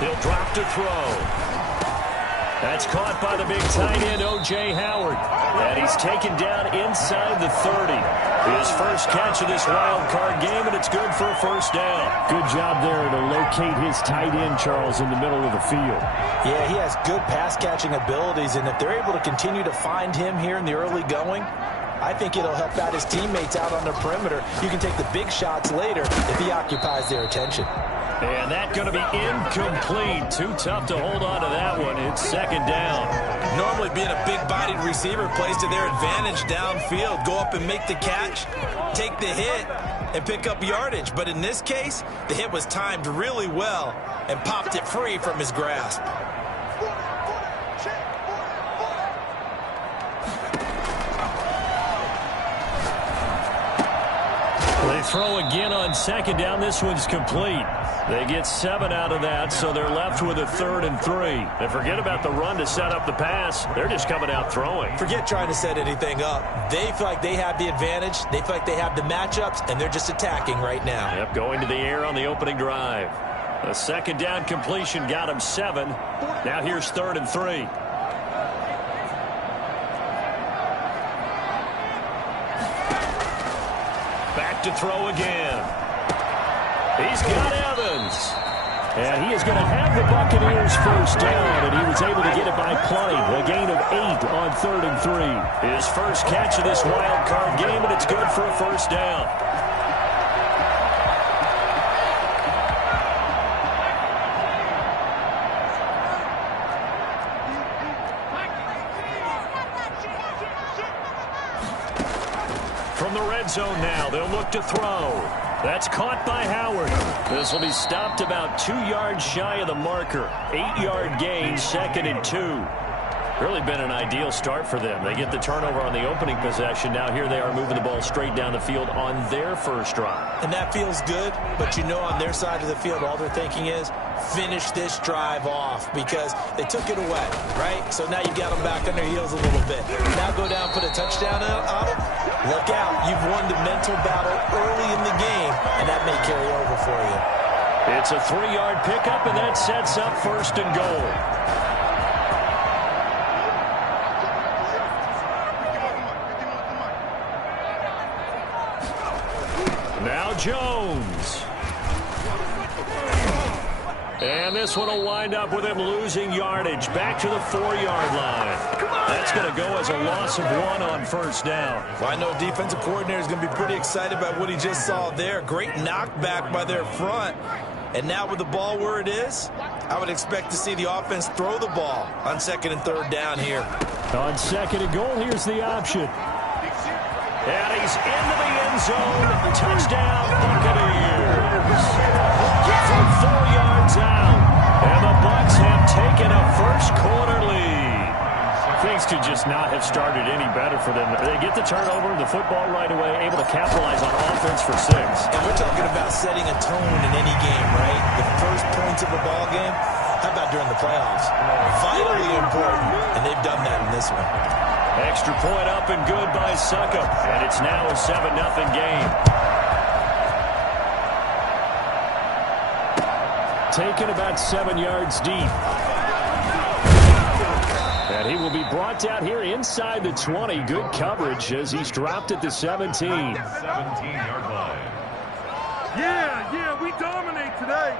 He'll drop to throw. That's caught by the big tight end, O.J. Howard. And he's taken down inside the 30. His first catch of this wild card game, and it's good for a first down. Good job there to locate his tight end, Charles, in the middle of the field. Yeah, he has good pass-catching abilities, and if they're able to continue to find him here in the early going, I think it'll help out his teammates out on the perimeter. You can take the big shots later if he occupies their attention. And that's going to be incomplete. Too tough to hold on to that one. It's second down. Normally being a big-bodied receiver plays to their advantage downfield. Go up and make the catch, take the hit, and pick up yardage. But in this case, the hit was timed really well and popped it free from his grasp. They throw again on second down. This one's complete. They get 7 out of that, so they're left with a 3rd and 3. And forget about the run to set up the pass. They're just coming out throwing. Forget trying to set anything up. They feel like they have the advantage. They feel like they have the matchups, and they're just attacking right now. Yep, going to the air on the opening drive. A second down completion got him 7. Now here's 3rd and 3. Back to throw again. He's got Evans. And he is going to have the Buccaneers first down, and he was able to get it by plenty. A gain of 8 on 3rd and 3. His first catch of this wild card game, and it's good for a first down. From the red zone now, they'll look to throw. That's caught by Howard. This will be stopped about 2 yards shy of the marker. 8-yard gain, 2nd and 2. Really been an ideal start for them. They get the turnover on the opening possession. Now here they are moving the ball straight down the field on their first drive. And that feels good, but you know on their side of the field, all they're thinking is finish this drive off because they took it away, right? So now you got them back on their heels a little bit. Now go down, put a touchdown on them. Look out. You've won the mental battle early in the game, and that may carry over for you. It's a 3-yard pickup, and that sets up 1st and goal. Now Jones. And this one will wind up with him losing yardage. Back to the 4-yard line. That's going to go as a loss of 1 on first down. Well, I know defensive coordinator is going to be pretty excited about what he just saw there. Great knockback by their front. And now with the ball where it is, I would expect to see the offense throw the ball on 2nd and 3rd down here. On 2nd and goal, here's the option. And he's into the end zone. Touchdown, Buccaneers. From 4 yards out. And the Bucs have taken a first-quarter lead. Things could just not have started any better for them. They get the turnover, the football right away, able to capitalize on offense for 6. And we're talking about setting a tone in any game, right? The first points of a ball game. How about during the playoffs? Vitally important, and they've done that in this one. Extra point up and good by Succop. And it's now a 7-0 game. Taken about 7 yards deep. And he will be brought down here inside the 20. Good coverage as he's dropped at the 17. 17-yard line. Yeah, we dominate today.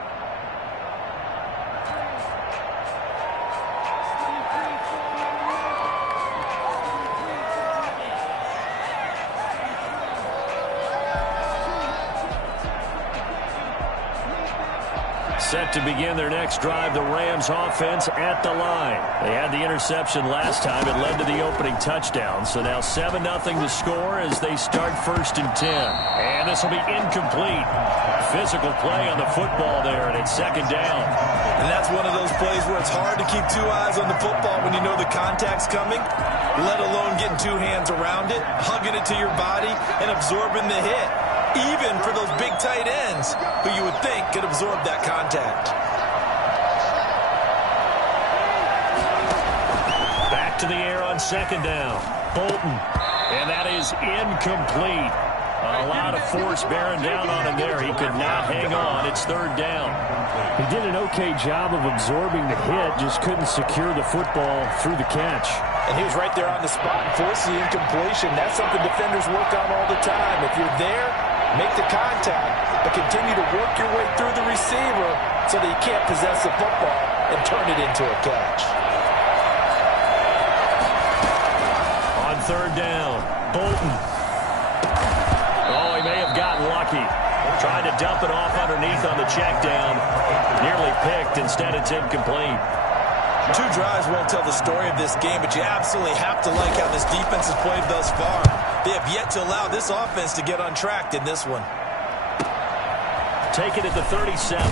Set to begin their next drive, the Rams offense at the line. They had the interception last time. It led to the opening touchdown. So now 7-0 the score as they start 1st and 10. And this will be incomplete. Physical play on the football there, and it's 2nd down. And that's one of those plays where it's hard to keep 2 eyes on the football when you know the contact's coming, let alone getting 2 hands around it, hugging it to your body, and absorbing the hit. Even for those big tight ends who you would think could absorb that contact. Back to the air on 2nd down. Bolton. And that is incomplete. A lot of force bearing down on him there. He could not hang on. It's third down. He did an okay job of absorbing the hit, just couldn't secure the football through the catch. And he was right there on the spot and forced the incompletion. That's something defenders work on all the time. If you're there, make the contact, but continue to work your way through the receiver so that you can't possess the football and turn it into a catch. On third down, Bolton. Oh, he may have gotten lucky. Trying to dump it off underneath on the check down. Nearly picked. Instead, it's incomplete. 2 drives won't tell the story of this game, but you absolutely have to like how this defense has played thus far. They have yet to allow this offense to get on track in this one. Take it at the 37.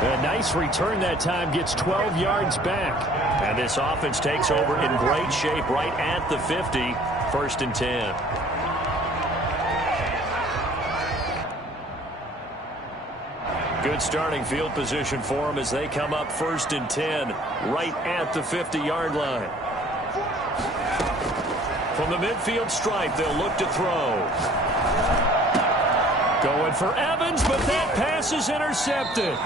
A nice return that time, gets 12 yards back. And this offense takes over in great shape right at the 50. 1st and 10. Good starting field position for them as they come up 1st and 10 right at the 50-yard line. From the midfield stripe, they'll look to throw. Going for Evans, but that pass is intercepted.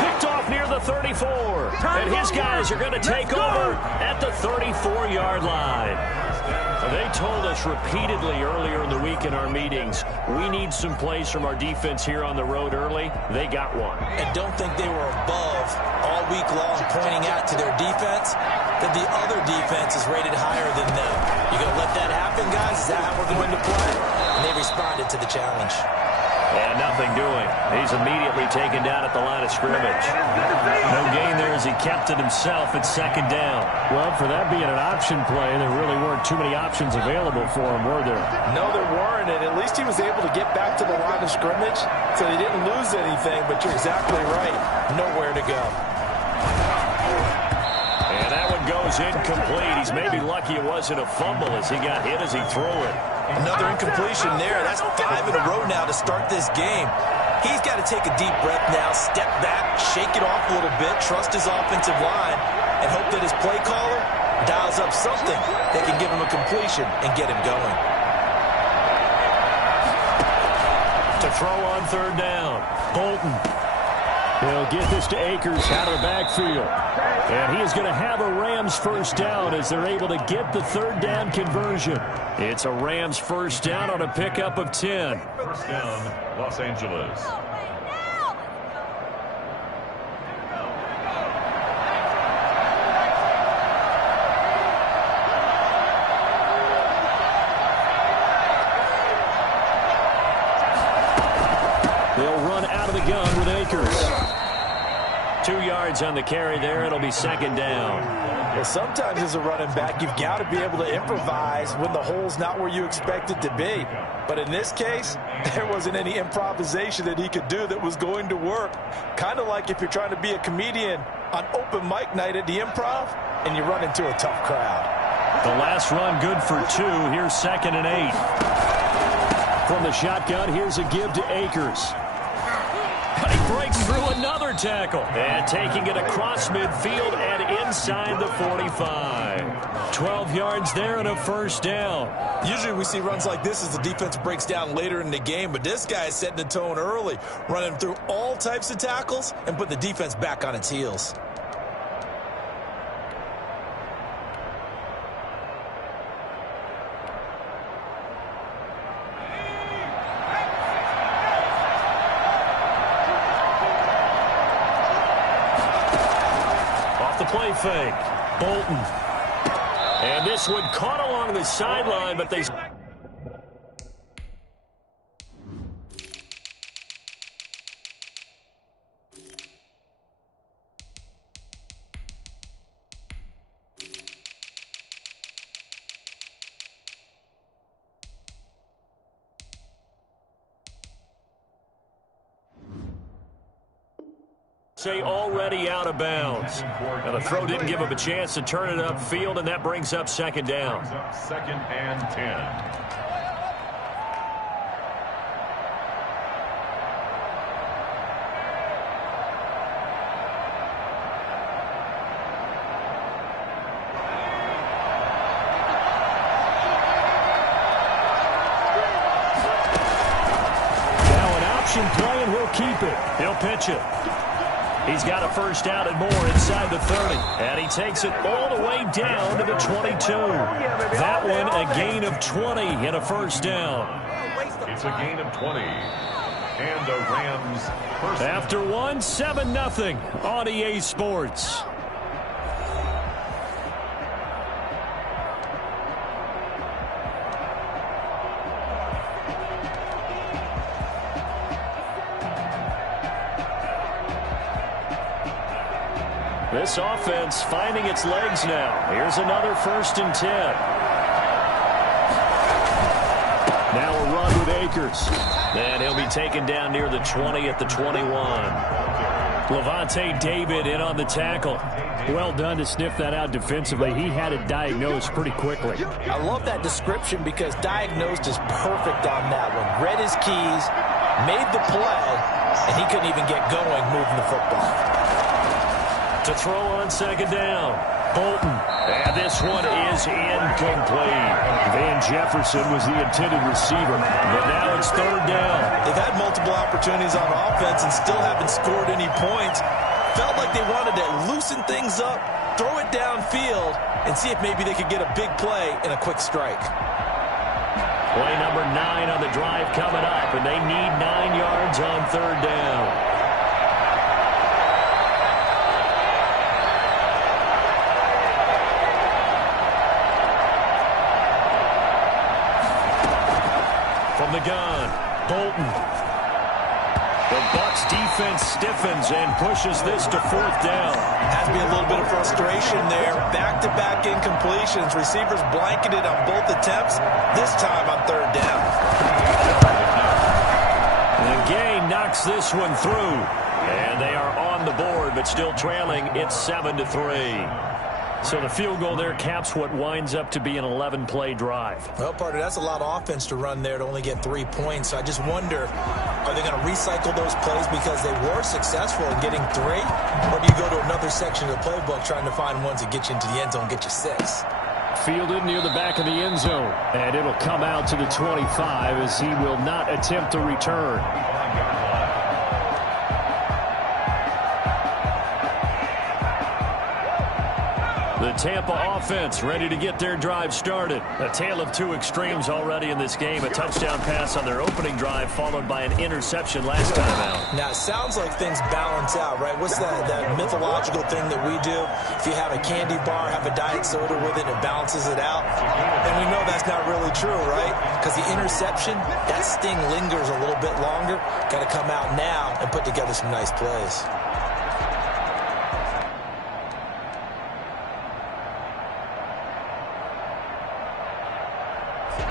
Picked off near the 34. And his guys are going to take over at the 34-yard line. They told us repeatedly earlier in the week in our meetings, we need some plays from our defense here on the road early. They got one. And don't think they were above all week long pointing out to their defense that the other defense is rated higher than them. You going to let that happen, guys? Is that how we're going to play? And they responded to the challenge. And nothing doing. He's immediately taken down at the line of scrimmage. No gain there as he kept it himself at 2nd down. Well, for that being an option play, there really weren't too many options available for him, were there? No, there weren't, and at least he was able to get back to the line of scrimmage, so he didn't lose anything, but you're exactly right. Nowhere to go. And that one goes incomplete. He's maybe lucky it wasn't a fumble as he got hit as he threw it. Another incompletion there. That's 5 in a row now to start this game. He's got to take a deep breath now, step back, shake it off a little bit, trust his offensive line, and hope that his play caller dials up something that can give him a completion and get him going. To throw on 3rd down, Bolton. He'll get this to Akers out of the backfield. And he is going to have a Rams 1st down as they're able to get the 3rd down conversion. It's a Rams 1st down on a pickup of 10. 1st down, Los Angeles. They'll run out of the gun with Akers. 2 yards on the carry there. It'll be 2nd down. Well, sometimes as a running back, you've got to be able to improvise when the hole's not where you expect it to be. But in this case, there wasn't any improvisation that he could do that was going to work. Kind of like if you're trying to be a comedian on open mic night at the Improv and you run into a tough crowd. The last run good for 2. Here's 2nd and 8. From the shotgun, here's a give to Akers. But he breaks through another tackle. And taking it across midfield and inside the 45. 12 yards there and a 1st down. Usually we see runs like this as the defense breaks down later in the game, but this guy is setting the tone early, running through all types of tackles and put the defense back on its heels. Play fake. Bolton. And this one caught along the sideline, but they... say already out of bounds. Now the throw didn't give him a chance to turn it upfield, and that brings up 2nd down. 2nd and 10. option play, and he'll keep it. He'll pitch it. He's got a first down and more inside the 30. And he takes it all the way down to the 22. That one a gain of 20 and a first down. It's a gain of 20. And the Rams first. After one, 7-0 on EA Sports. This offense finding its legs now. Here's another 1st and 10. Now a run with Akers. And he'll be taken down near the 20 at the 21. Levante David in on the tackle. Well done to sniff that out defensively. He had it diagnosed pretty quickly. I love that description because diagnosed is perfect on that one. Read his keys, made the play, and he couldn't even get going moving the football. To throw on 2nd down. Bolton. And this one is incomplete. Van Jefferson was the intended receiver. But now it's 3rd down. They've had multiple opportunities on offense and still haven't scored any points. Felt like they wanted to loosen things up, throw it downfield, and see if maybe they could get a big play and a quick strike. Play number 9 on the drive coming up, and they need 9 yards on 3rd down. From the gun, Bolton. The Bucs defense stiffens and pushes this to 4th down. Has to be a little bit of frustration there. Back-to-back incompletions. Receivers blanketed on both attempts, this time on 3rd down. And Gay knocks this one through. And they are on the board, but still trailing. It's 7-3. So the field goal there caps what winds up to be an 11-play drive. Well, partner, that's a lot of offense to run there to only get 3 points. So I just wonder, are they going to recycle those plays because they were successful in getting 3? Or do you go to another section of the playbook trying to find ones that get you into the end zone and get you 6? Fielded near the back of the end zone. And it'll come out to the 25 as he will not attempt to return. The Tampa offense ready to get their drive started. A tale of 2 extremes already in this game. A touchdown pass on their opening drive followed by an interception last time out. Now, it sounds like things balance out, right? What's that mythological thing that we do? If you have a candy bar, have a diet soda with it, it balances it out. And we know that's not really true, right? Because the interception, that sting lingers a little bit longer. Got to come out now and put together some nice plays.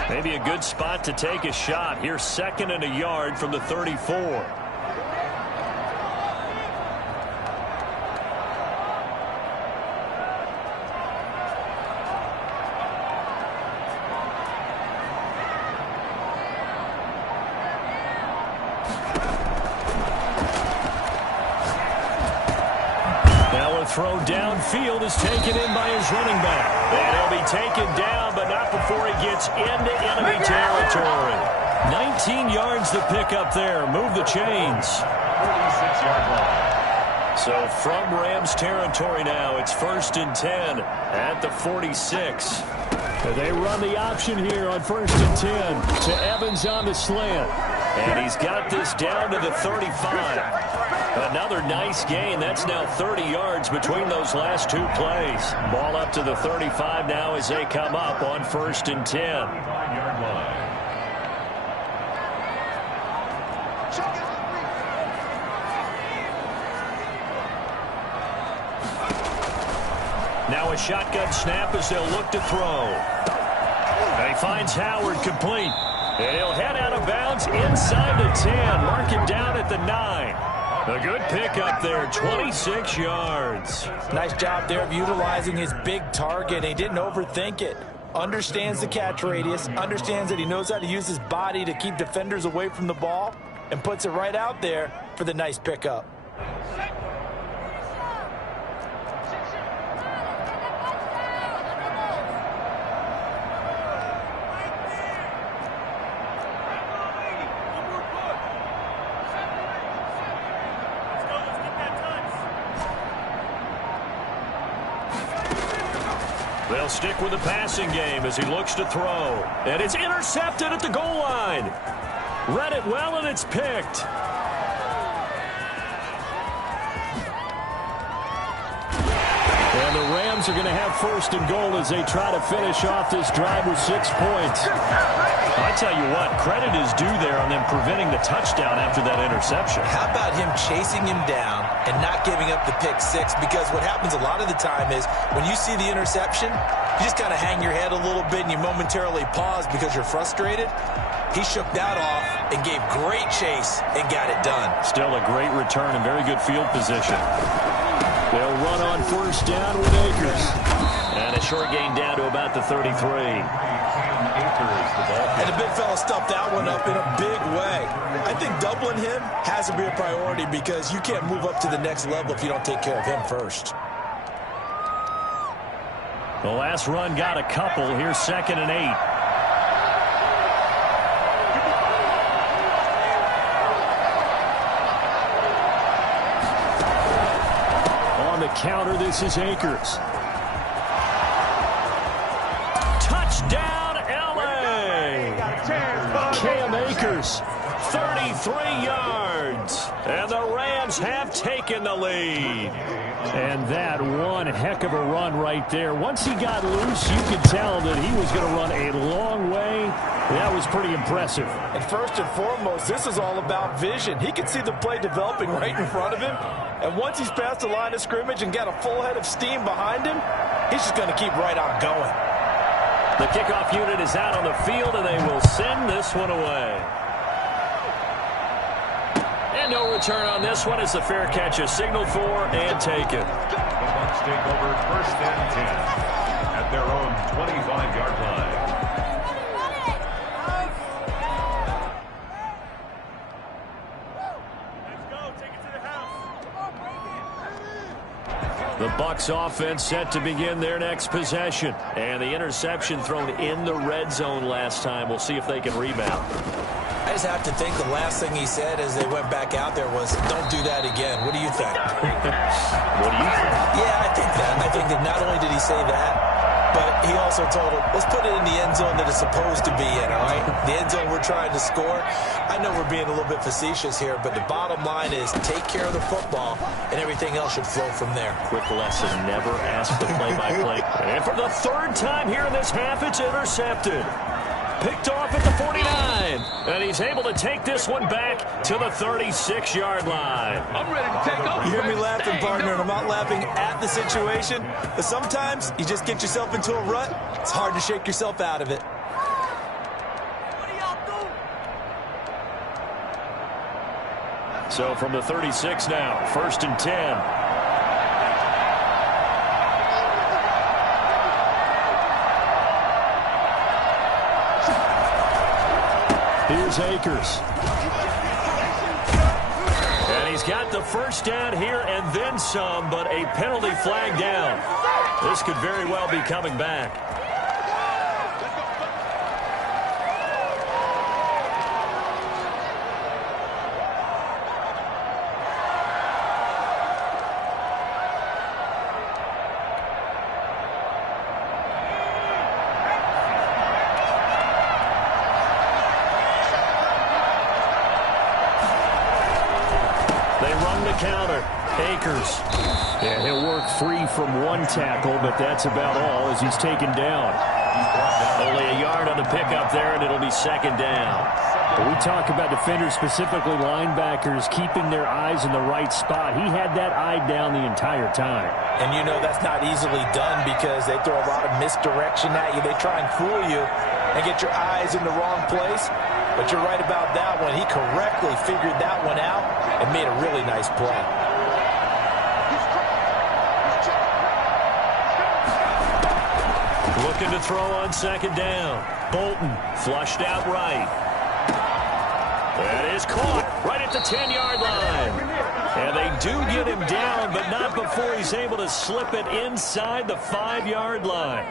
Maybe a good spot to take a shot. Here's 2nd and a yard from the 34. Now a throw downfield is taken in by his running back. And he'll be taken down, but not before he gets into enemy territory. 19 yards to pick up there. Move the chains. 46-yard line. So from Rams territory now, it's 1st and 10 at the 46. They run the option here on 1st and 10 to Evans on the slant. And he's got this down to the 35. Another nice gain. That's now 30 yards between those last 2 plays. Ball up to the 35 now as they come up on 1st and 10. 5-yard line. Now a shotgun snap as they'll look to throw. And he finds Howard complete. And he'll head out of bounds inside the 10. Mark it down at the 9. A good pickup there, 26 yards. Nice job there of utilizing his big target. He didn't overthink it. Understands the catch radius, understands that he knows how to use his body to keep defenders away from the ball, and puts it right out there for the nice pickup. They'll stick with the passing game as he looks to throw. And it's intercepted at the goal line. Read it well, and it's picked. And the Rams are going to have first and goal as they try to finish off this drive with 6 points. I tell you what, credit is due there on them preventing the touchdown after that interception. How about him chasing him down and not giving up the pick six? Because what happens a lot of the time is when you see the interception, you just kind of hang your head a little bit and you momentarily pause because you're frustrated. He shook that off and gave great chase and got it done. Still a great return and very good field position. They'll run on first down with Akers. And a short gain down to about the 33. And the big fella stuffed that one up in a big way. I think doubling him has to be a priority because you can't move up to the next level if you don't take care of him first. The last run got a couple. Here's 2nd and 8. On the counter, this is Akers. Touchdown, L.A. Cam Akers, 33 yards. And the Rams have taken the lead. And that one heck of a run right there. Once he got loose, you could tell that he was going to run a long way. That was pretty impressive. And first and foremost, this is all about vision. He can see the play developing right in front of him. And once he's past the line of scrimmage and got a full head of steam behind him, he's just going to keep right on going. The kickoff unit is out on the field, and they will send this one away. And no return on this one as the fair catch is signaled for and taken. The Bucs take over 1st and 10 at their own 25-yard line. The Bucs offense set to begin their next possession. And the interception thrown in the red zone last time. We'll see if they can rebound. I just have to think the last thing he said as they went back out there was, don't do that again. What do you think? What do you think? Yeah, I think that. I think that not only did he say that, but he also told him, let's put it in the end zone that it's supposed to be in, all right? The end zone we're trying to score. I know we're being a little bit facetious here, but the bottom line is take care of the football, and everything else should flow from there. Quick lesson, never ask the play-by-play. And for the 3rd time here in this half, it's intercepted. Picked off at the 49. And he's able to take this one back to the 36-yard line. I'm ready to take over. You hear me laughing, partner, and I'm not laughing at the situation. But sometimes you just get yourself into a rut. It's hard to shake yourself out of it. So from the 36 now, 1st and 10. Here's Akers. And he's got the first down here and then some, but a penalty flag down. This could very well be coming back. Counter, Akers. Yeah, he'll work free from one tackle, but that's about all as he's taken down. Only a yard on the pickup there, and it'll be 2nd down. When we talk about defenders, specifically linebackers, keeping their eyes in the right spot. He had that eye down the entire time. And you know that's not easily done because they throw a lot of misdirection at you. They try and fool you and get your eyes in the wrong place. But you're right about that one. He correctly figured that one out and made a really nice play. Looking to throw on 2nd down. Bolton flushed out right. That is caught right at the 10-yard line. And they do get him down, but not before he's able to slip it inside the 5-yard line.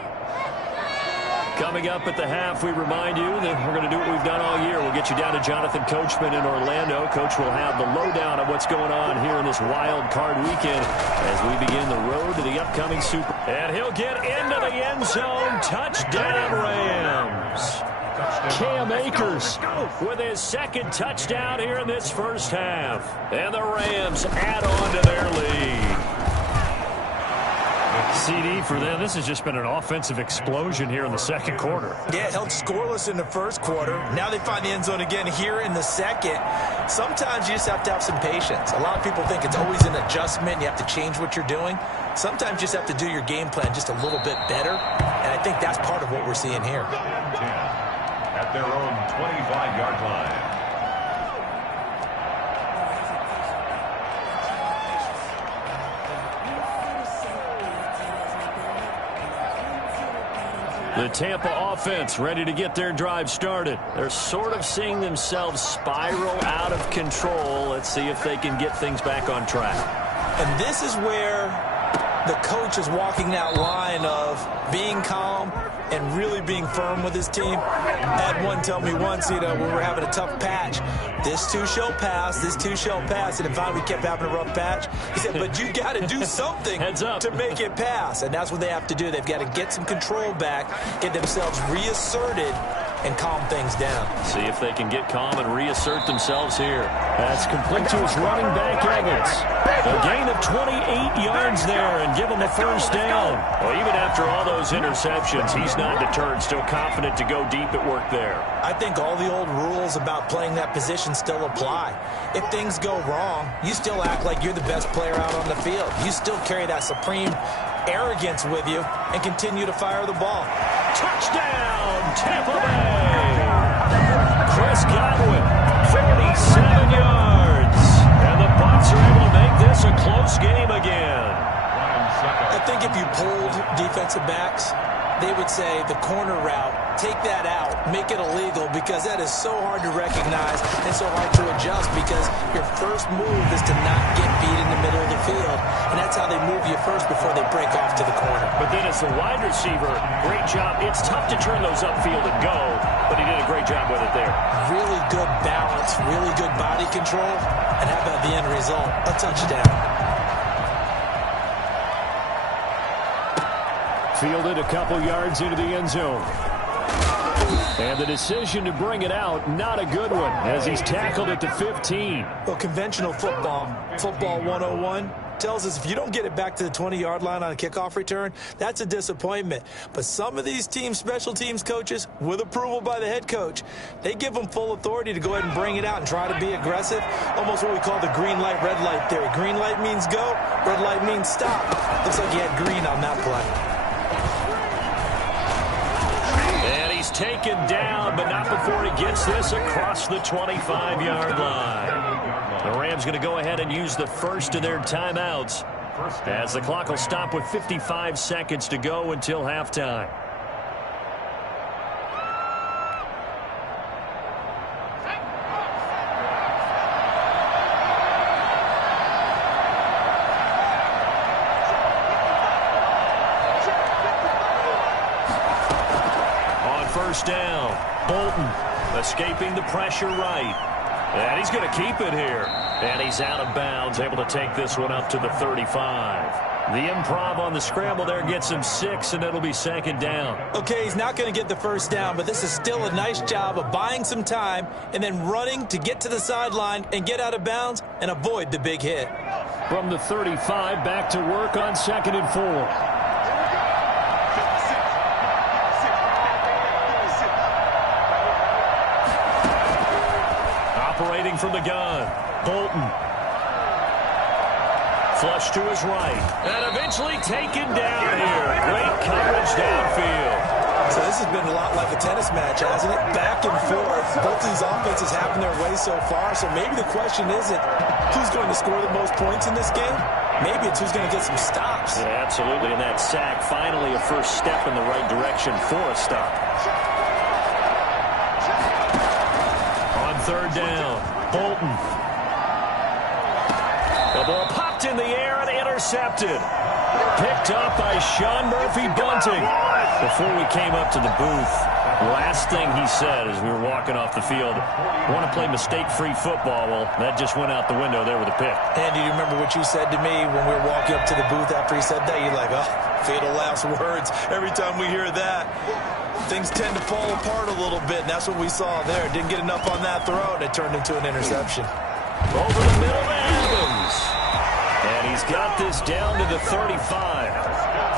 Coming up at the half, we remind you that we're going to do what we've done all year. We'll get you down to Jonathan Coachman in Orlando. Coach will have the lowdown of what's going on here in this wild card weekend as we begin the road to the upcoming Super Bowl. And he'll get into the end zone. Touchdown, Rams. Cam Akers with his second touchdown here in this first half. And the Rams add on to their lead. CD for them. This has just been an offensive explosion here in the second quarter. Yeah, held scoreless in the first quarter. Now they find the end zone again here in the second. Sometimes you just have to have some patience. A lot of people think it's always an adjustment. You have to change what you're doing. Sometimes you just have to do your game plan just a little bit better. And I think that's part of what we're seeing here. At their own 25-yard line. The Tampa offense ready to get their drive started. They're sort of seeing themselves spiral out of control. Let's see if they can get things back on track. And this is where the coach is walking that line of being calm and really being firm with his team. Had one tell me once, when we were having a tough patch, this too shall pass, this too shall pass. And finally we kept having a rough patch. He said, but you got to do something to make it pass. And that's what they have to do. They've got to get some control back, get themselves reasserted, and calm things down. See if they can get calm and reassert themselves here. That's complete to his running back, Evans. A gain of 28 yards there and give him a first down. Well, even after all those interceptions, he's not deterred, still confident to go deep at work there. I think all the old rules about playing that position still apply. If things go wrong, you still act like you're the best player out on the field. You still carry that supreme arrogance with you and continue to fire the ball. Touchdown, Tampa Bay! Chris Godwin, 47 yards. And the Bucs are able to make this a close game again. I think if you polled defensive backs, they would say the corner route, take that out, make it illegal, because that is so hard to recognize and so hard to adjust, because your first move is to not get beat in the middle of the field. And that's how they move you first before they break off to the corner. But then as the wide receiver, great job. It's tough to turn those upfield and go, but he did a great job with it there. Really good balance, really good body control, and how about the end result? A touchdown. Fielded a couple yards into the end zone. And the decision to bring it out, not a good one, as he's tackled at the 15. Well, conventional football 101, tells us if you don't get it back to the 20-yard line on a kickoff return, that's a disappointment. But some of these teams, special teams coaches, with approval by the head coach, they give them full authority to go ahead and bring it out and try to be aggressive. Almost what we call the green light, red light theory. Green light means go, red light means stop. Looks like he had green on that play. Taken down, but not before he gets this across the 25-yard line. The Rams going to go ahead and use the first of their timeouts as the clock will stop with 55 seconds to go until halftime. First down. Bolton escaping the pressure right. And he's going to keep it here. And he's out of bounds, able to take this one up to the 35. The improv on the scramble there gets him 6, and it'll be second down. Okay, he's not going to get the first down, but this is still a nice job of buying some time and then running to get to the sideline and get out of bounds and avoid the big hit. From the 35, back to work on 2nd and 4. Operating from the gun, Bolton. Flush to his right. And eventually taken down here. Great coverage downfield. So this has been a lot like a tennis match, hasn't it? Back and forth. Both these offenses having their way so far. So maybe the question isn't who's going to score the most points in this game. Maybe it's who's going to get some stops. Yeah, absolutely. And that sack, finally a first step in the right direction for a stop. On third down, Bolton. The ball popped in the air and intercepted. Picked up by Sean Murphy-Bunting before we came up to the booth. Last thing he said as we were walking off the field, want to play mistake-free football. Well, that just went out the window there with a pick. Andy, do you remember what you said to me when we were walking up to the booth after he said that? You're like, oh, fatal last words. Every time we hear that, things tend to fall apart a little bit, and that's what we saw there. Didn't get enough on that throw, and it turned into an interception. Over the middle to Adams. And he's got this down to the 35.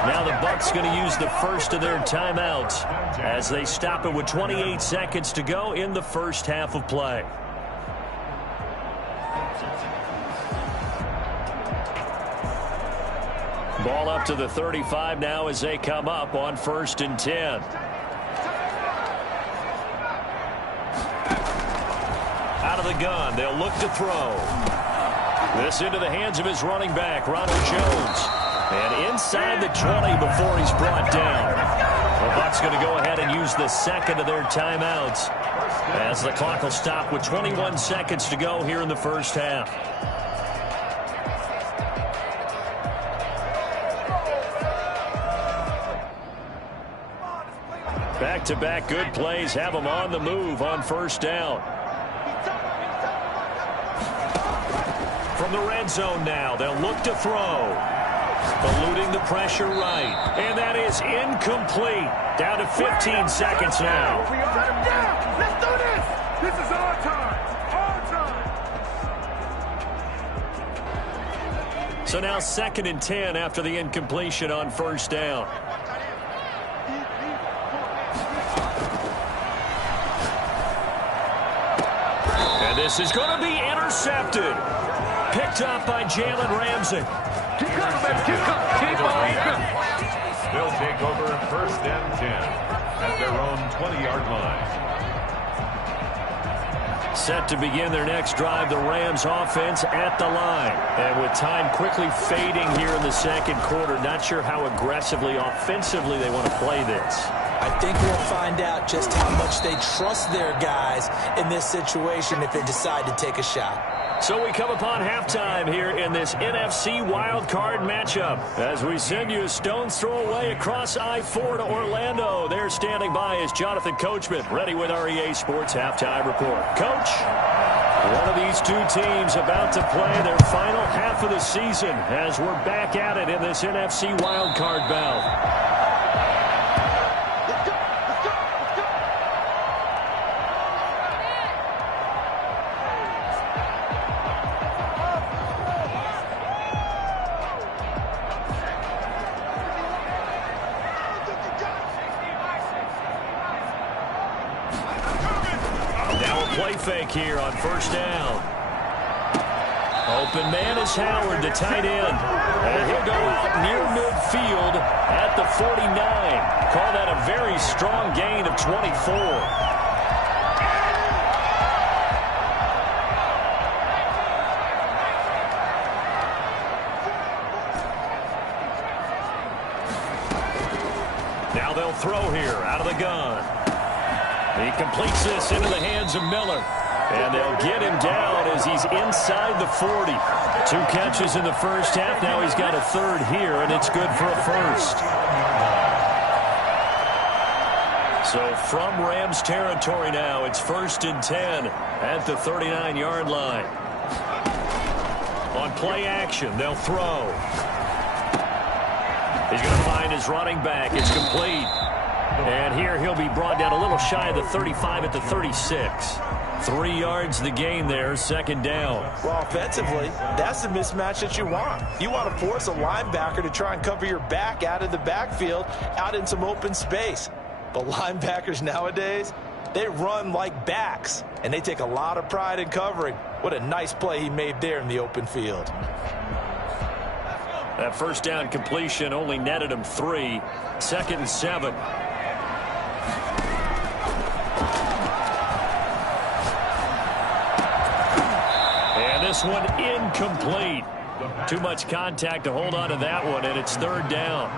Now the Bucs going to use the first of their timeouts as they stop it with 28 seconds to go in the first half of play. Ball up to the 35 now as they come up on 1st and 10. Out of the gun, they'll look to throw. This into the hands of his running back, Ronald Jones. And inside the 20 before he's brought down. The Bucs going to go ahead and use the second of their timeouts as the clock will stop with 21 seconds to go here in the first half. Back-to-back good plays have them on the move on 1st down. From the red zone now, they'll look to throw. Eluding the pressure right. And that is incomplete. Down to 15 seconds now. Let's do this. This is our time. Our time. So now 2nd and 10 after the incompletion on 1st down. And this is going to be intercepted. Picked up by Jalen Ramsey. Keep coming, baby. Keep coming. Keep on. They'll take over 1st and 10 at their own 20-yard line. Set to begin their next drive, the Rams offense at the line. And with time quickly fading here in the 2nd quarter, not sure how aggressively, offensively they want to play this. I think we'll find out just how much they trust their guys in this situation if they decide to take a shot. So we come upon halftime here in this NFC wildcard matchup as we send you a stone's throw away across I-4 to Orlando. There standing by is Jonathan Coachman, ready with our EA Sports Halftime Report. Coach, one of these two teams about to play their final half of the season as we're back at it in this NFC wildcard bout. Fake here on 1st down. Open man is Howard, the tight end. And he'll go out near midfield at the 49. Call that a very strong gain of 24. Now they'll throw here out of the gun. He completes this into the hands of Miller. And they'll get him down as he's inside the 40. 2 catches in the first half. Now he's got a 3rd here, and it's good for a 1st. So from Rams territory now, it's 1st and 10 at the 39-yard line. On play action, they'll throw. He's going to find his running back. It's complete. And here he'll be brought down a little shy of the 35 at the 36. 3 yards the gain there, 2nd down. Well, offensively, that's the mismatch that you want. You want to force a linebacker to try and cover your back out of the backfield, out in some open space. But linebackers nowadays, they run like backs, and they take a lot of pride in covering. What a nice play he made there in the open field. That 1st down completion only netted him 3. 2nd and 7. This one incomplete. Too much contact to hold on to that one, and it's 3rd down.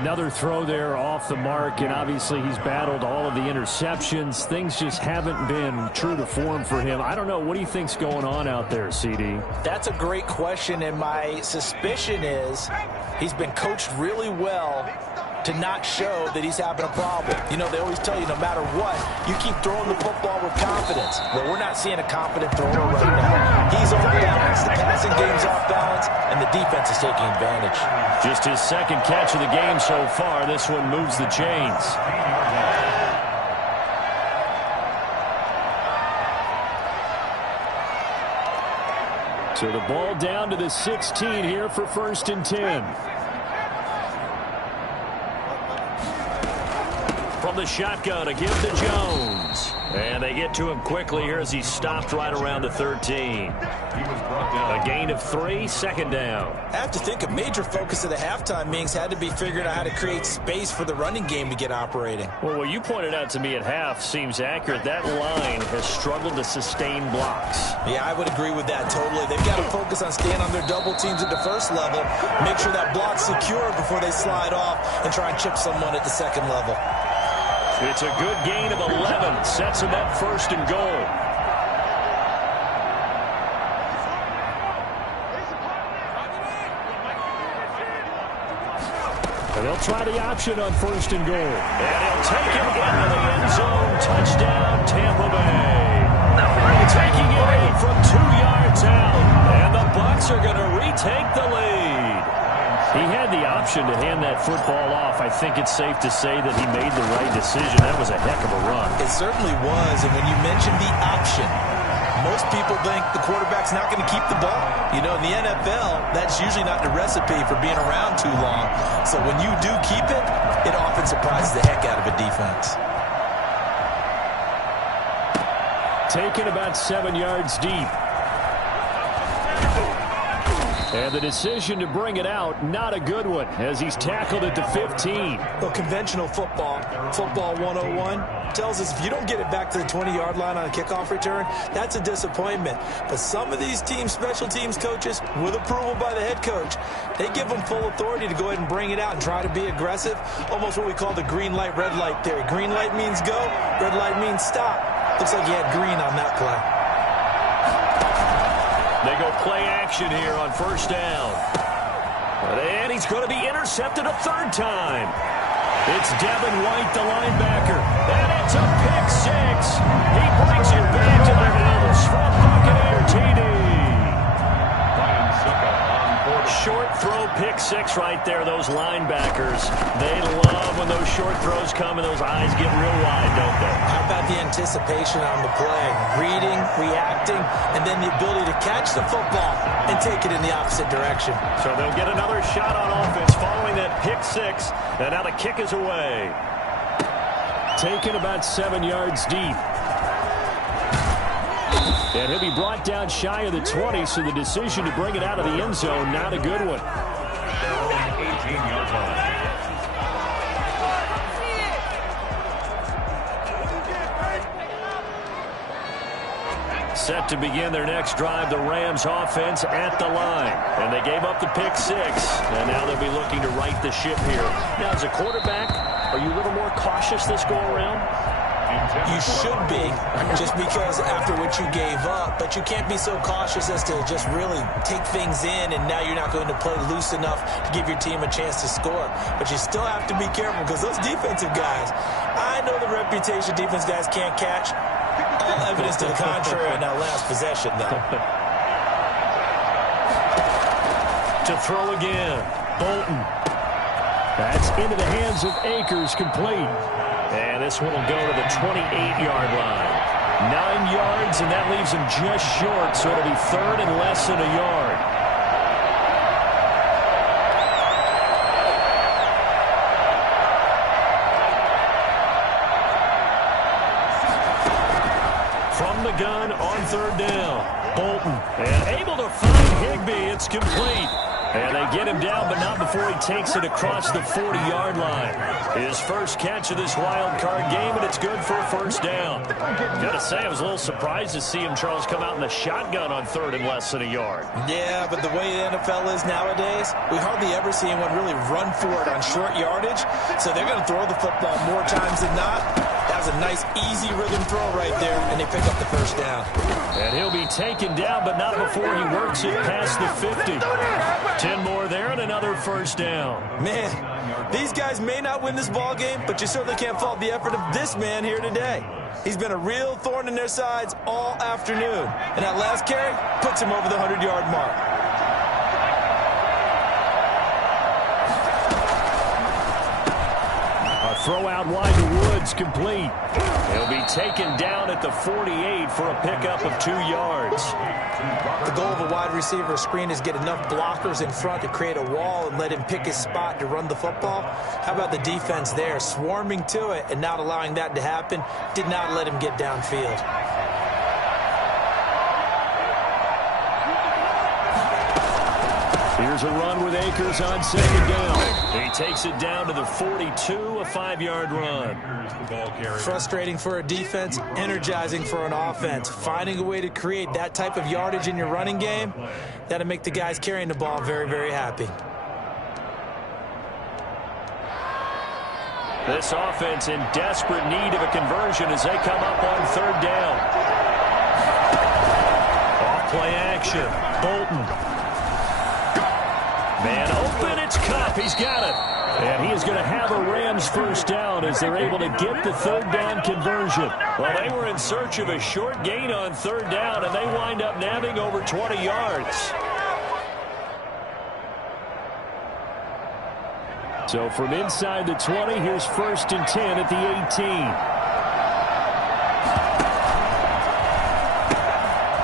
Another throw there off the mark, and obviously he's battled all of the interceptions. Things just haven't been true to form for him. I don't know. What do you think's going on out there, CD? That's a great question, and my suspicion is he's been coached really well to not show that he's having a problem. You know, they always tell you no matter what, you keep throwing the football with confidence. Well, we're not seeing a confident thrower right now. He's off balance, the passing game's off balance, and the defense is taking advantage. Just his second catch of the game so far. This one moves the chains. So the ball down to the 16 here for 1st and 10. From the shotgun, a give to Jones. And they get to him quickly here as he stopped right around the 13. A gain of 3, 2nd down. I have to think a major focus of the halftime meetings had to be figuring out how to create space for the running game to get operating. Well, what you pointed out to me at half seems accurate. That line has struggled to sustain blocks. Yeah, I would agree with that totally. They've got to focus on staying on their double teams at the first level, make sure that block's secure before they slide off and try and chip someone at the second level. It's a good gain of 11. Sets him up 1st and goal. And they'll try the option on 1st and goal. And he'll take it into the end zone. Touchdown, Tampa Bay. Taking it in from 2 yards out. And the Bucs are going to retake the lead. He had the option to hand that football off. I think it's safe to say that he made the right decision. That was a heck of a run. It certainly was. And when you mentioned the option, most people think the quarterback's not going to keep the ball. You know, in the NFL, that's usually not the recipe for being around too long. So when you do keep it, it often surprises the heck out of a defense. Taken about 7 yards deep. And the decision to bring it out, not a good one, as he's tackled at the 15. Well, conventional football 101, tells us if you don't get it back to the 20-yard line on a kickoff return, that's a disappointment. But some of these team special teams coaches, with approval by the head coach, they give them full authority to go ahead and bring it out and try to be aggressive, almost what we call the green light, red light theory. Green light means go, red light means stop. Looks like he had green on that play. They go play action here on 1st down. And he's going to be intercepted a 3rd time. It's Devin White, the linebacker. And it's a pick 6. He brings it back to the house from Buccaneer TD. Short throw, pick 6 right there. Those linebackers, they love when those short throws come and those eyes get real wide, don't they? How about the anticipation on the play? Reading, reacting, and then the ability to catch the football and take it in the opposite direction. So they'll get another shot on offense following that pick 6, and now the kick is away. Taken about 7 yards deep. And he'll be brought down shy of the 20, so the decision to bring it out of the end zone, not a good one. 18-yard line. Set to begin their next drive, the Rams offense at the line. And they gave up the pick 6, and now they'll be looking to right the ship here. Now, as a quarterback, are you a little more cautious this go-around? You should be, just because after what you gave up, but you can't be so cautious as to just really take things in, and now you're not going to play loose enough to give your team a chance to score. But you still have to be careful, because those defensive guys, I know the reputation defense guys can't catch. All evidence to the contrary in that last possession, though. To throw again, Bolton. That's into the hands of Akers, complete. And this one will go to the 28-yard line. 9 yards, and that leaves him just short, so it'll be 3rd and less than a yard. From the gun on 3rd down, Bolton. And able to find Higbee. It's complete. And they get him down, but not before he takes it across the 40-yard line. His first catch of this wild card game, and it's good for a 1st down. Gotta say, I was a little surprised to see him, Charles, come out in the shotgun on 3rd and less than a yard. Yeah, but the way the NFL is nowadays, we hardly ever see anyone really run for it on short yardage. So they're going to throw the football more times than not. That That was a nice, easy rhythm throw right there, and they pick up the first down. And he'll be taken down, but not before he works it past the 50. 10 more there and another first down. Man, these guys may not win this ball game, but you certainly can't fault the effort of this man here today. He's been a real thorn in their sides all afternoon. And that last carry puts him over the 100-yard mark. Throw out wide to Woods, complete. He'll be taken down at the 48 for a pickup of 2 yards. The goal of a wide receiver screen is get enough blockers in front to create a wall and let him pick his spot to run the football. How about the defense there, swarming to it and not allowing that to happen? Did not let him get downfield. Here's a run with Akers on second down. He takes it down to the 42, a 5-yard run. Frustrating for a defense, energizing for an offense. Finding a way to create that type of yardage in your running game, that'll make the guys carrying the ball very, very happy. This offense in desperate need of a conversion as they come up on third down. Off play action. Bolton. Man open, it's Cup. He's got it. And he is going to have a Rams first down as they're able to get the third down conversion. Well, they were in search of a short gain on third down, and they wind up nabbing over 20 yards. So from inside the 20, here's 1st and 10 at the 18.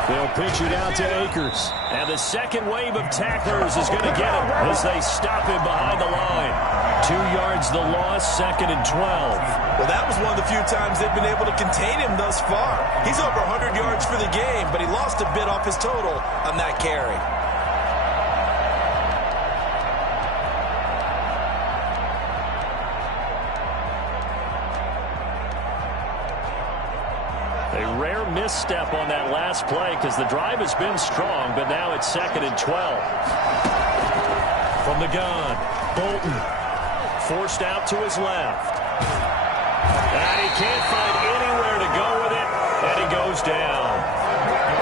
They'll pitch it out to Akers. And the second wave of tacklers is going to get him as they stop him behind the line. 2 yards the loss, 2nd and 12. Well, that was one of the few times they've been able to contain him thus far. He's over 100 yards for the game, but he lost a bit off his total on that carry. A rare misstep on that last play because the drive has been strong, but now it's 2nd and 12. From the gun, Bolton forced out to his left. And he can't find anywhere to go with it, and he goes down.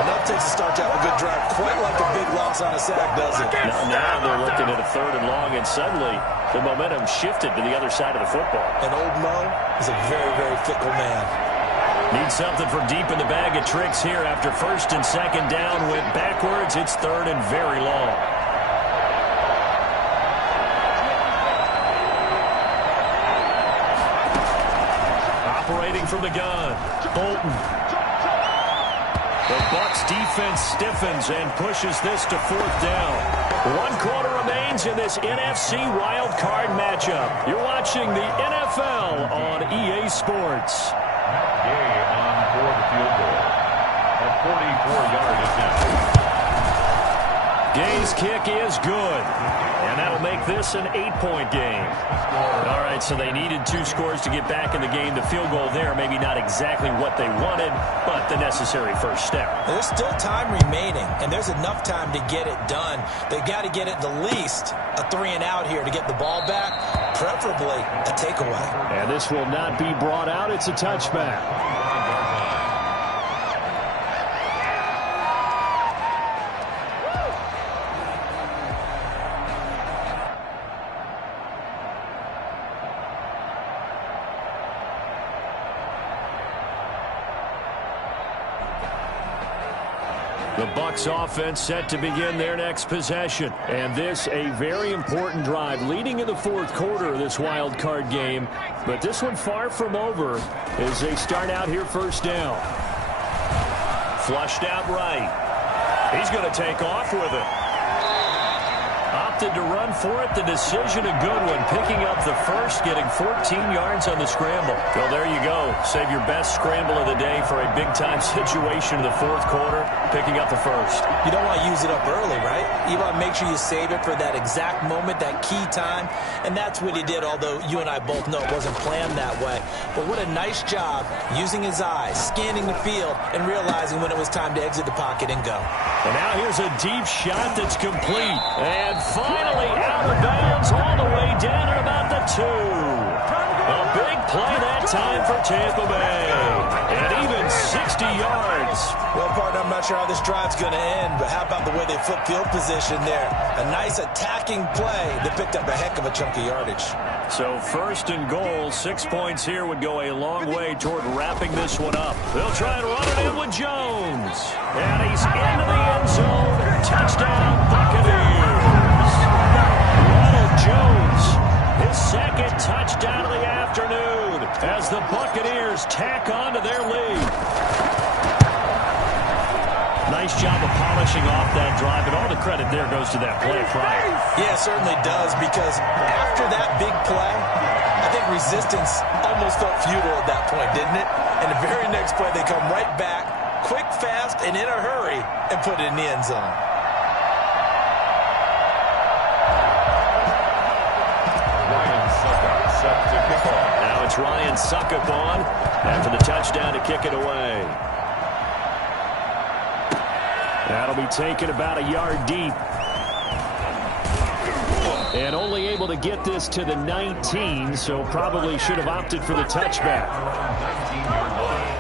Enough takes to start out a good drive, quite like a big loss on a sack, does it? Now they're looking at a 3rd and long, and suddenly the momentum shifted to the other side of the football. And old Mo is a very, very fickle man. Need something from deep in the bag of tricks here after 1st and 2nd down. Went backwards. It's 3rd and very long. Operating from the gun. Bolton. The Bucs defense stiffens and pushes this to 4th down. 1 quarter remains in this NFC wild card matchup. You're watching the NFL on EA Sports. Gay on for the field goal. A 44-yard attempt. Gay's kick is good. And that'll make this an 8-point game. All right, so they needed 2 scores to get back in the game. The field goal there, maybe not exactly what they wanted, but the necessary first step. There's still time remaining, and there's enough time to get it done. They've got to get at the least a 3-and-out here to get the ball back, preferably a takeaway. And this will not be brought out. It's a touchback. The Bucs offense set to begin their next possession. And this a very important drive leading in the 4th quarter of this wild card game. But this one far from over as they start out here 1st down. Flushed out right. He's going to take off with it. Opted to run for it. The decision a good one. Picking up the first, getting 14 yards on the scramble. Well, there you go. Save your best scramble of the day for a big-time situation in the 4th quarter. Picking up the first. You don't want to use it up early, right? You want to make sure you save it for that exact moment, that key time. And that's what he did, although you and I both know it wasn't planned that way. But what a nice job using his eyes, scanning the field, and realizing when it was time to exit the pocket and go. And now here's a deep shot that's complete. And finally out of bounds all the way down at about the 2. A big play that time for Tampa Bay. And even 60 yards. Well, partner, I'm not sure how this drive's going to end, but how about the way they flip field position there? A nice attacking play that picked up a heck of a chunk of yardage. So first and goal, 6 points here would go a long way toward wrapping this one up. They'll try and run it in with Jones. And he's into the end zone. Touchdown, Buccaneers. Ronald Jones, his second touchdown of the afternoon as the Buccaneers tack on to their lead. Nice job of polishing off that drive, and all the credit there goes to that play prior. Yeah, it certainly does, because after that big play, I think resistance almost felt futile at that point, didn't it? And the very next play, they come right back, quick, fast, and in a hurry, and put it in the end zone. Ryan Suckup set to kick off. Now it's Ryan Suckup on after the touchdown to kick it away. That'll be taken about a yard deep. And only able to get this to the 19, so probably should have opted for the touchback. 19-yard line.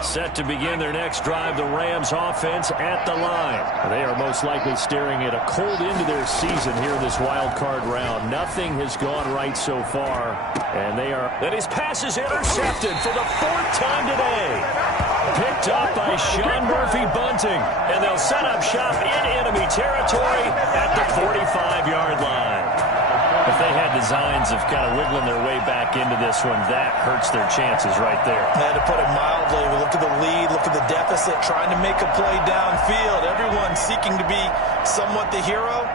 Set to begin their next drive, the Rams offense at the line. They are most likely staring at a cold end to their season here in this wild card round. Nothing has gone right so far, and they are... And his pass is intercepted for the fourth time today. Picked up by Sean Murphy-Bunting, and they'll set up shop in enemy territory at the 45-yard line. If they had designs of kind of wiggling their way back into this one, that hurts their chances right there. To put it mildly, we look at the lead, look at the deficit, trying to make a play downfield. Everyone seeking to be somewhat the hero.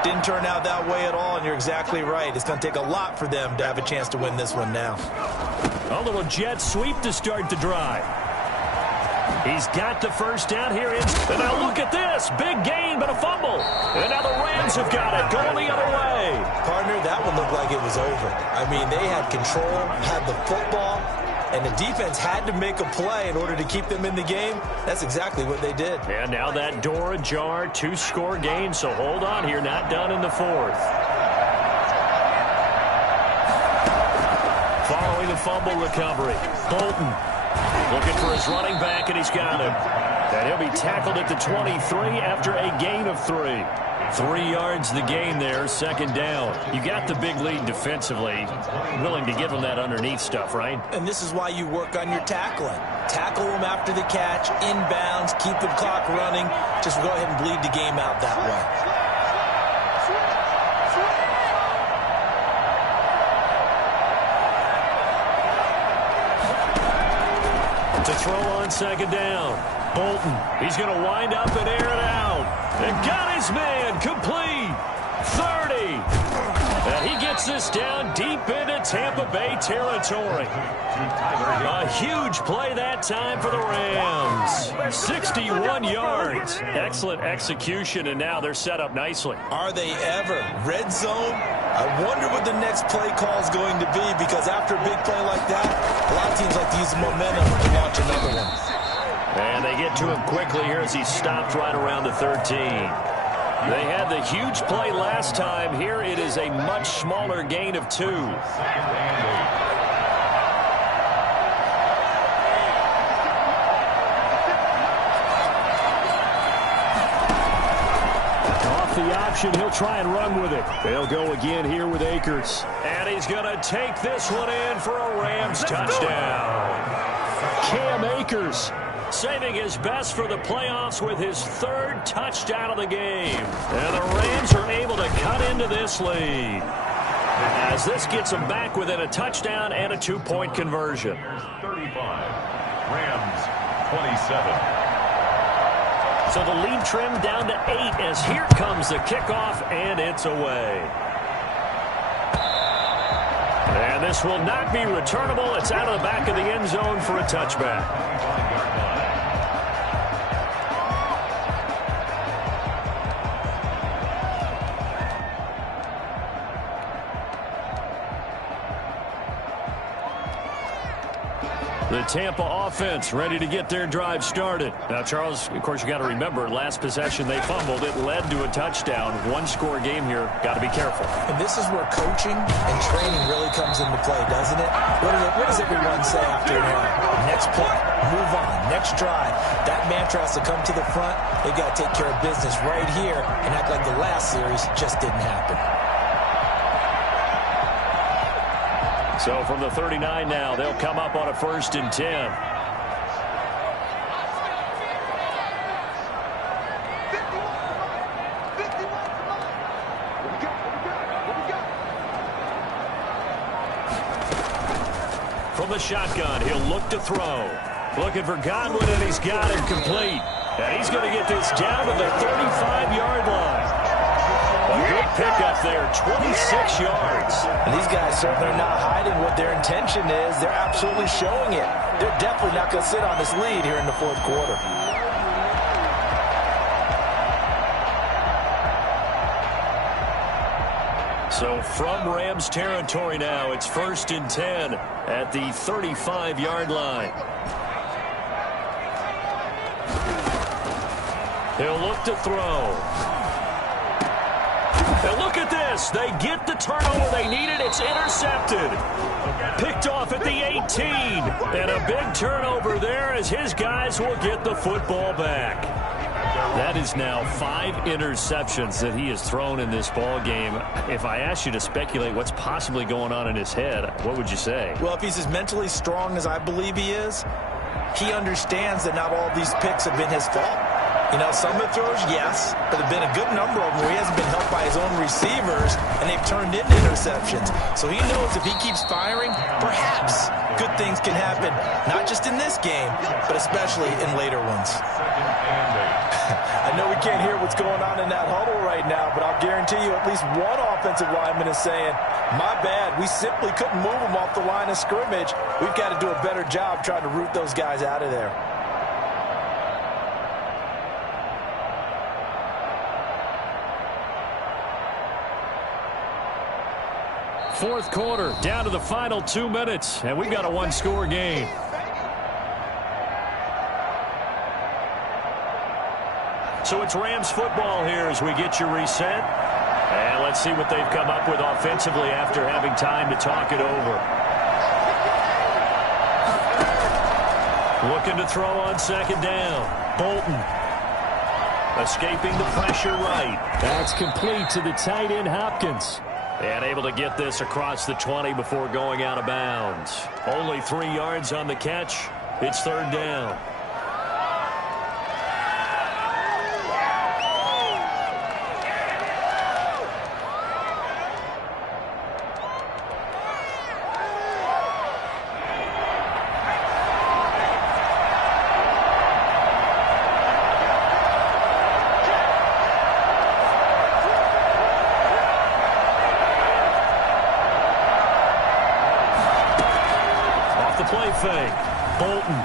Didn't turn out that way at all, and you're exactly right. It's going to take a lot for them to have a chance to win this one now. A little jet sweep to start the drive. He's got the first down here. And now look at this. Big gain, but a fumble. And now the Rams have got it. Going the other way. Partner, that one looked like it was over. I mean, they had control, had the football, and the defense had to make a play in order to keep them in the game. That's exactly what they did. And now that door ajar, 2-score game. So hold on here. Not done in the fourth. Following the fumble recovery, Bolton looking for his running back, and he's got him. And he'll be tackled at the 23 after a gain of 3. 3 yards the gain there, second down. You got the big lead defensively. Willing to give them that underneath stuff, right? And this is why you work on your tackling. Tackle them after the catch, inbounds, keep the clock running. Just go ahead and bleed the game out that way. To throw on second down. Bolton, he's going to wind up and air it out. And got his man complete. 30. And he gets this down deep into Tampa Bay territory. A huge play that time for the Rams. 61 yards. Excellent execution, and now they're set up nicely. Are they ever? Red zone? I wonder what the next play call is going to be, because after a big play like that, a lot of teams like to use the momentum to launch another one. And they get to him quickly here as he stopped right around the 13. They had the huge play last time. Here it is a much smaller gain of 2. Off the option, he'll try and run with it. They'll go again here with Akers. And he's going to take this one in for a Rams touchdown. Cam Akers saving his best for the playoffs with his 3rd touchdown of the game. And the Rams are able to cut into this lead, as this gets them back within a touchdown and a 2-point conversion. 35, Rams 27. So the lead trimmed down to 8 as here comes the kickoff, and it's away. And this will not be returnable. It's out of the back of the end zone for a touchback. The Tampa offense ready to get their drive started. Now, Charles, of course, you got to remember, last possession they fumbled. It led to a touchdown. One-score game here. Got to be careful. And this is where coaching and training really comes into play, doesn't it? What does everyone say after an error? Next play, move on, next drive. That mantra has to come to the front. They've got to take care of business right here and act like the last series just didn't happen. So from the 39 now, they'll come up on a 1st and 10. From the shotgun, he'll look to throw. Looking for Godwin, and he's got him complete. And he's going to get this down to the 35-yard line. A good pickup there, 26 yards. And these guys certainly are not hiding what their intention is. They're absolutely showing it. They're definitely not going to sit on this lead here in the 4th quarter. So from Rams territory now, it's 1st and 10 at the 35-yard line. He'll look to throw. And look at this. They get the turnover they needed. It's intercepted. Picked off at the 18. And a big turnover there as his guys will get the football back. That is now 5 interceptions that he has thrown in this ball game. If I asked you to speculate what's possibly going on in his head, what would you say? Well, if he's as mentally strong as I believe he is, he understands that not all these picks have been his fault. You know, some of the throws, yes, but there have been a good number of them where he hasn't been helped by his own receivers, and they've turned into interceptions. So he knows if he keeps firing, perhaps good things can happen, not just in this game, but especially in later ones. I know we can't hear what's going on in that huddle right now, but I'll guarantee you at least one offensive lineman is saying, my bad, we simply couldn't move them off the line of scrimmage. We've got to do a better job trying to root those guys out of there. Fourth quarter, down to the final 2 minutes, and we've got a one-score game. So it's Rams football here as we get you reset. And let's see what they've come up with offensively after having time to talk it over. Looking to throw on 2nd down. Bolton. Escaping the pressure right. That's complete to the tight end Hopkins. And able to get this across the 20 before going out of bounds. Only 3 yards on the catch. It's 3rd down. Bolton.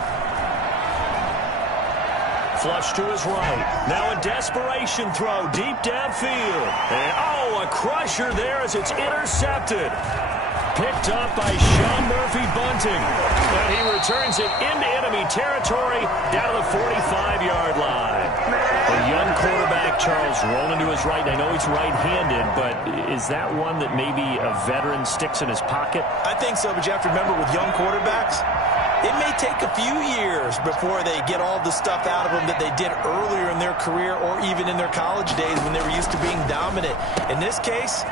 Flush to his right. Now a desperation throw deep downfield. And oh, a crusher there as it's intercepted. Picked up by Sean Murphy-Bunting. And he returns it into enemy territory down to the 45-yard line. A young quarterback, Charles, rolling to his right. I know he's right-handed, but is that one that maybe a veteran sticks in his pocket? I think so, but you have to remember with young quarterbacks, it may take a few years before they get all the stuff out of them that they did earlier in their career or even in their college days when they were used to being dominant. In this case,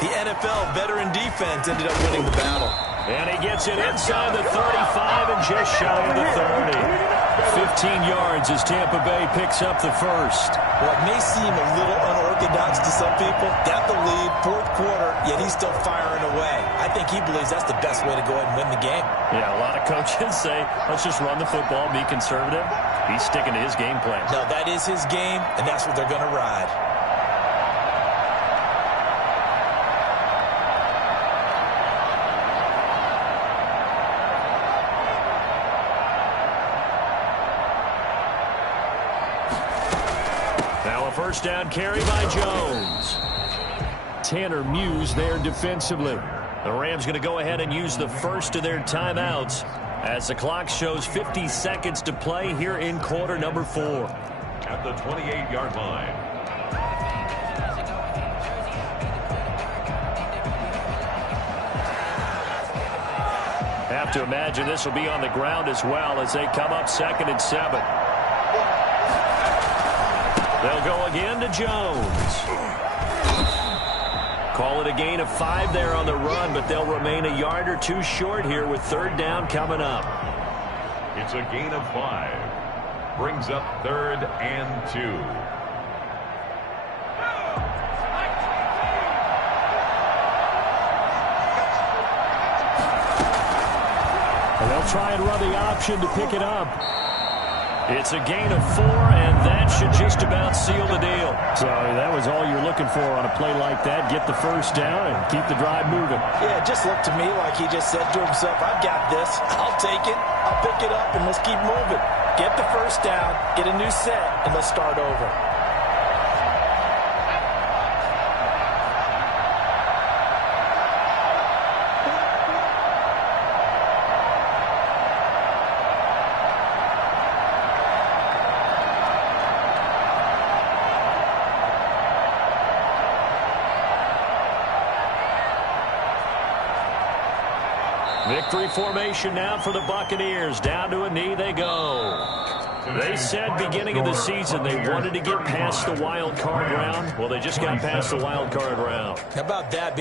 the NFL veteran defense ended up winning the battle. And he gets it inside the 35 and just shy of the 30. 15 yards as Tampa Bay picks up the first. Well, it may seem a little unorthodox to some people. Got the lead, 4th quarter, yet he's still firing away. I think he believes that's the best way to go ahead and win the game. Yeah, a lot of coaches say, let's just run the football, be conservative. He's sticking to his game plan. No, that is his game, and that's what they're going to ride. First down carry by Jones. Tanner Muse there defensively. The Rams going to go ahead and use the first of their timeouts As the clock shows 50 seconds to play here in quarter number 4. At the 28-yard line. Have to imagine this will be on the ground as well as they come up 2nd and 7. They'll go again to Jones. Call it a gain of 5 there on the run, but they'll remain a yard or 2 short here with 3rd down coming up. It's a gain of 5. Brings up 3rd and 2. And they'll try and run the option to pick it up. It's a gain of 4, and that should just about seal the deal. So that was all you're looking for on a play like that. Get the 1st down and keep the drive moving. Yeah, it just looked to me like he just said to himself, I've got this. I'll take it. I'll pick it up, and let's keep moving. Get the 1st down, get a new set, and let's start over. Victory formation now for the Buccaneers. Down to a knee they go. They said beginning of the season they wanted to get past the wild card round. Well, they just got past the wild card round. How about that being